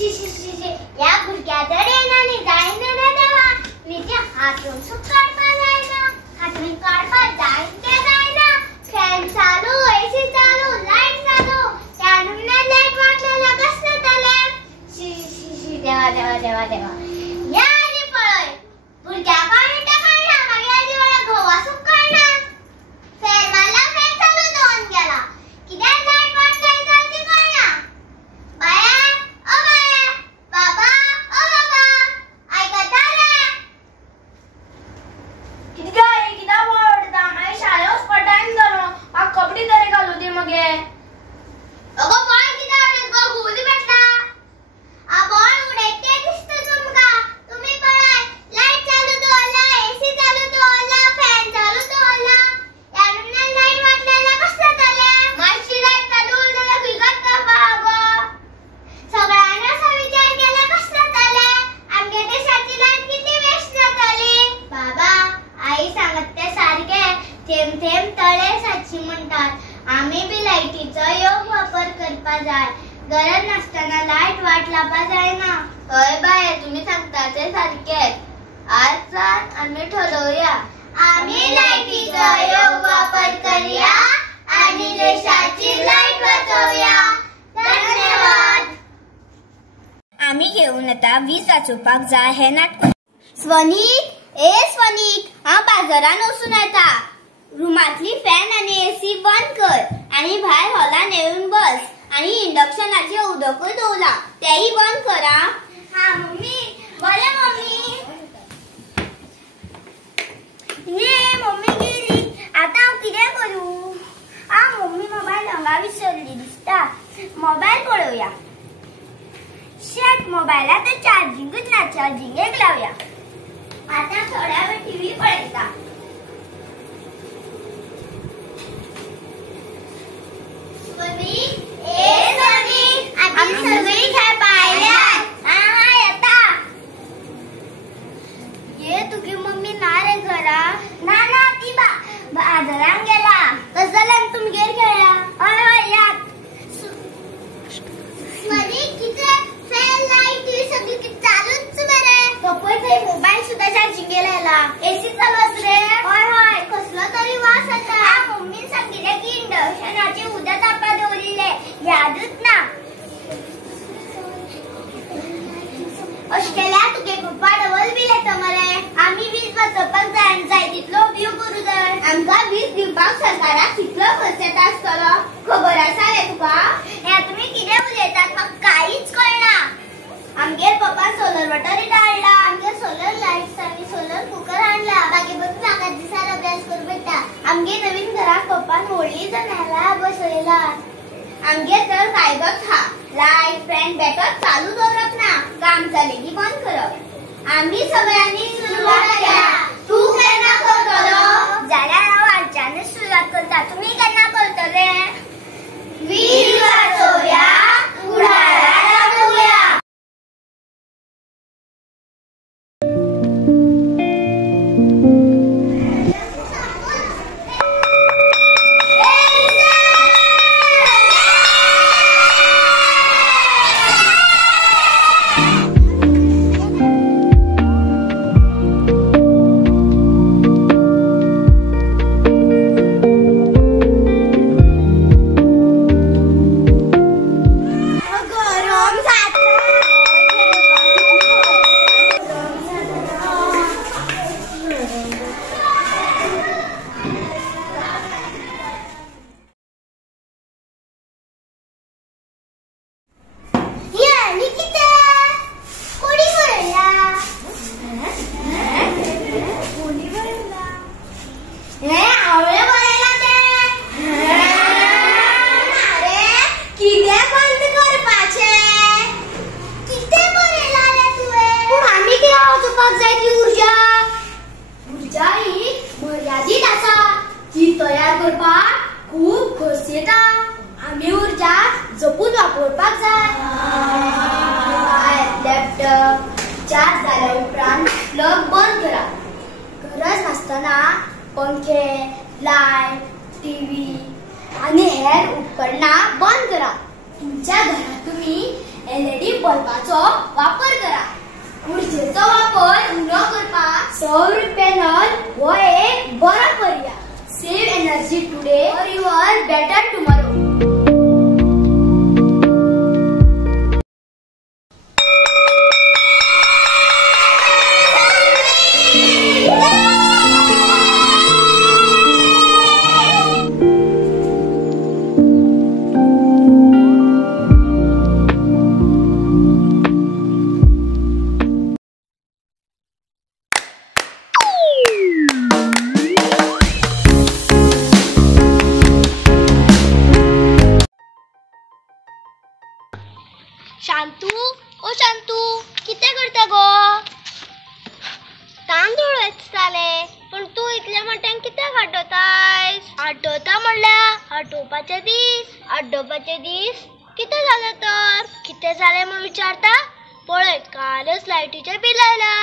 शी शी शी शी या भुरग्याकडे येणारी जायना ना देवा नीचे हातून काढपा जायना हातून काढपा जायना फॅन चालू एसी चालू लाईट चालू त्यानुसार लाईट वाटलेला कसं तले शी शी शी देवा देवा देवा देवा या आणि पळय भुरग्या पाणी टाकणा मागे आजी मला गोवा सुकणा फॅन मला फॅन चालू दोन गेला किती लाईट वाटले जल्दी कळना बाया ओ बाया बाबा ओ बाबा ऐकता रे किती काय किती बोलता माय शाळेस पटाईन जालो आ कपडे तरी घालू दे मगे अगो बॉल किती आवडत गो गोली भेटला आ बॉल उडते दिसतो तुमका तुम्ही पळाय लाईट चालू तो आला एसी चालू तो आला फॅन चालू तो आला यानुसार लाईट वाटलेला कसं झाले माझी लाईट चालू उडला बिगत का बागो सगळ्यांना असा विचार केला कसं झाले आमच्या देशाची लाईट किती वेस्ट झाली बाबा आई सांगत ते सारखे थेंब थेंब तळे साची म्हणतात आम्ही बी लाईटीचा योग्य वापर करपा जाय गरज नसताना लाईट वाट लापा जाय ना हय बाय तुम्ही सांगता ते सारखेच आज आम्ही ठरवूया आम्ही लाईटीचा योग्य वापर करूया आणि देशाची लाईट वाचवूया धन्यवाद आम्ही घेऊन आता वीज वाचोवपाक जाय हे नाटक स्वनिक ए स्वनिक हा बाजारान वचून येता रूमातली फॅन आणि एसी बंद कर आणि भायर हॉलान येऊन बस आणि इंडक्शनाचे उदकूय दवला तेही बंद करा हा मम्मी बरे मम्मी ये मम्मी गेली आता हांव कितें करूं आ मम्मी मोबायल हांगा विसरली दिसता मोबायल पळोवया शेट मोबायलात चार्जिंगच ना चार्जिंगेक लावया आता थोड्या वेळ टीव्ही पळयता आम्ही सगळी खेळ पाहिल्यात हा येता ये तुझी मम्मी ना रे घरा ना ना ती बाजारान गेला कस जाल्यार तुमगेर खेळ्या हय हय यात स्वरी किती फॅन लाईट टीव्ही सगळी किती चालूच मरे पप्पा ते मोबाईल सुद्धा चार्जिंग लायला एसी चालू आस रे हय हय कसलो तरी वास येता मम्मीन सांगितले की इंडक्शनाचे उदक तापा दवरिले यादच ना अशकेल्या तुगे पप्पा डबल बिल येता मरे आम्ही वीज वाचोवपाक जाय तितलो उपयोग करू जाय आमकां वीज दिवपाक सरकाराक कितलो खर्च येता आसतलो खबर आसा रे तुका हे तुमी कितें उलयतात म्हाका काहीच कळना आमगेर पप्पा सोलर वॉटर हाडला आमगेर सोलर लाईट्स आनी सोलर कुकर हाडला मागे बसून म्हाका दिसार अभ्यास करूं पडटा आमगे नवीन घराक पप्पान व्हडली जनेलां बसयला आमगेर तर कायदोच हा लाईट फॅन बॅटर चालू दवरप ना काम जाले की बंद करप आम्ही सगळ्यांनी सुरुवात केला तू केन्ना करतलो जाल्यार हांव आजच्यानच सुरुवात करता तुम्ही केन्ना करतले वीज वाचोवया उडाला लागूया खूप खर्च येता आम्ही ऊर्जा जपून वापरपाक जाय लॅपटॉप चार्ज झाल्या उपरांत प्लग बंद करा गरज नसताना पंखे लाईट टीव्ही आणि हेर उपकरणा बंद करा तुमच्या घरात तुम्ही LED बल्बाचो वापर करा. उर्जेचो वापर उणो करपाक सौर पॅनल हो एक बरो पर्याय. Save energy today for your better tomorrow. Shantu, ओ शांतू, कितें करता गो? तांदूळ वेचताले, पण तू इतल्या मोठ्यान कित्याक आड्डोतायस? आड्डोता म्हणल्यार आड्डोवपाचे दीस कितें जालें तर? कितें जालें म्हूण विचारता? पळय, कालच लायटीचें बिल आयला.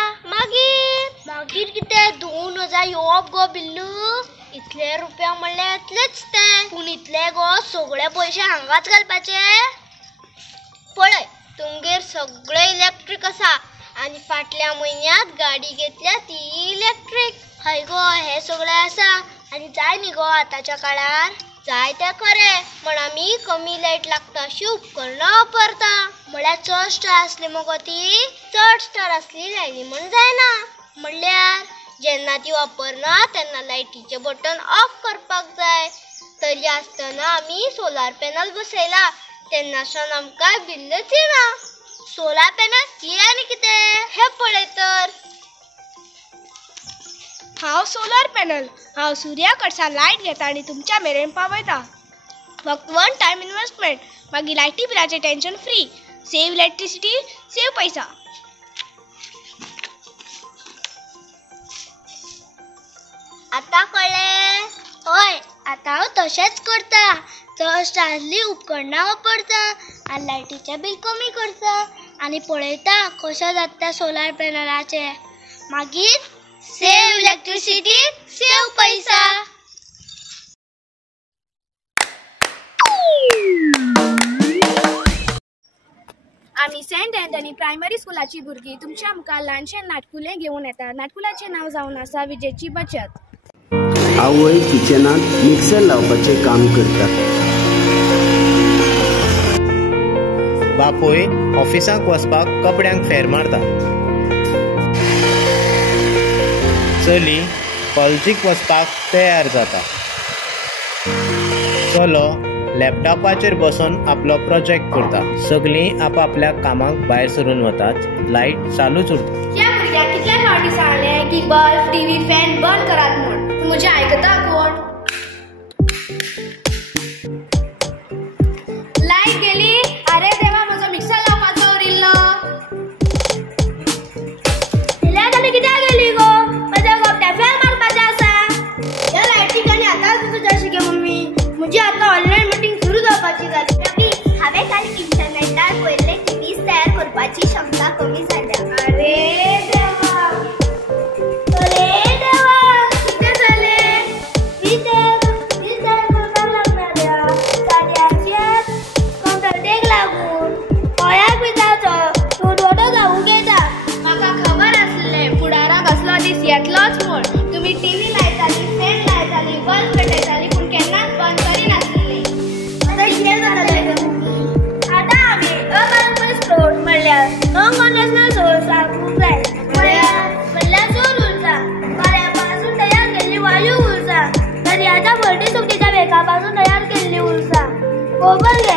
मागीर कितें 2000 येवप गो बिल्लू? इतले रुपया म्हणल्यार इतलेच तें. पूण इतले गो सगळे पयशे हांगाच घालपाचे? पळय, तुमगेर सगळे इलेक्ट्रीक आसा आनी फाटल्या म्हयन्यात गाडी घेतल्या ती इलेक्ट्रीक. हय गो, हे सगळे आसा आनी जाय न्ही गो आतांच्या काळार. जाय तें खरें, पण आमी कमी लायट लागता अशी उपकरणां वापरता. म्हळ्यार चड स्टार आसली मगो ती, चड स्टार आसली लायली म्हण जायना. म्हणल्यार जेन्ना ती वापरना तेन्ना लायटीचें बटन ऑफ करपाक जाय. तरी आसतना आमी सोलार पॅनल बसयला, तेन्नासान आमकां बिल्लच येना. सोलार पॅनल ही आनी कितें? हे पळय तर. हांव सोलार पॅनल. हांव सुर्या कडच्यान लायट घेता आनी तुमच्या मेरेन पावयता. फक्त 1 टायम इन्वेस्टमेंट. मागीर लायटी बिलाचें tension free. Save electricity, save पैसा. आतां कळ्ळें? हय, आतां हांव तशेंच करता. चड आसली उपकरणां वापरता आनी लायटीचें बील कमी करता आनी पळयता कशें जाता सोलार पॅनलाचें. मागीर सेव इलेक्ट्रिसिटी, सेव पैसा. आमी सेंट अँथनी प्रायमरी स्कुलाची भुरगीं तुमच्या मुखार ल्हानशें नाटकुलें घेवन येता. नाटकुलाचें नांव जावन आसा विजेची बचत. आवय किचनात मिक्सर लावपाचें काम करता. बापूय ऑफिसाक वचपाक कपड्यांक फेर मारता. चली कॉलेजीक वचपाक तयार जाता. चलो लॅपटॉपाचेर बसून आपलो प्रोजेक्ट करता. सगळीं आपापल्या कामाक भायर सरून वतात. लायट चालूच उरता. ह्या भुरग्याक कितल्या फावटी सांगलें की बल्ब, टीव्ही, फॅन बंद करात म्हूण. म्हजें आयकता कोण? लायट गेली. अरे देवा, म्हजो मिक्सर लावपाचो उरिल्लो. लायट कित्याक गेली गो? म्हज्या कपड्या फॅन मारपाचें आसा. ह्या लायटीक आनी आतांच तुजें अशें गे मम्मी. म्हजी आतां ऑनलायन मिटींग सुरू जावपाची जाली. रवी, हांवें काल इंटरनेटार पळयलें की वीज तयार करपाची क्षमता कमी जाल्या. अरे देवा, अरे देवा, कितें जालें? वीज तयार करपाक लागणाऱ्या गाडयांच्या कंत्राटेक लागून गोंयाक विजाचो तुडवडो जावंक येता. म्हाका खबर आसलें फुडाराक असलो दीस येतलोच म्हूण. तुमी टीव्ही लायताली, फॅन लायताली, बल्ब पेटयताली, पूण केन्नाच बंद करिनासली. आतां कितें जातालें गे मम्मी? आतां आमी अबांगूस स्पोर्ट म्हणल्यार नॉन कन्व्हेन्शनल सोर्साक खूब जाय. म्हणल्यार सौर उर्जा, पाऱ्यापासून तयार केल्ली वायू उर्जा, दर्याच्या भरती सुकतेच्या वेगापासून तयार केल्ली उर्जा, गोबर गॅस,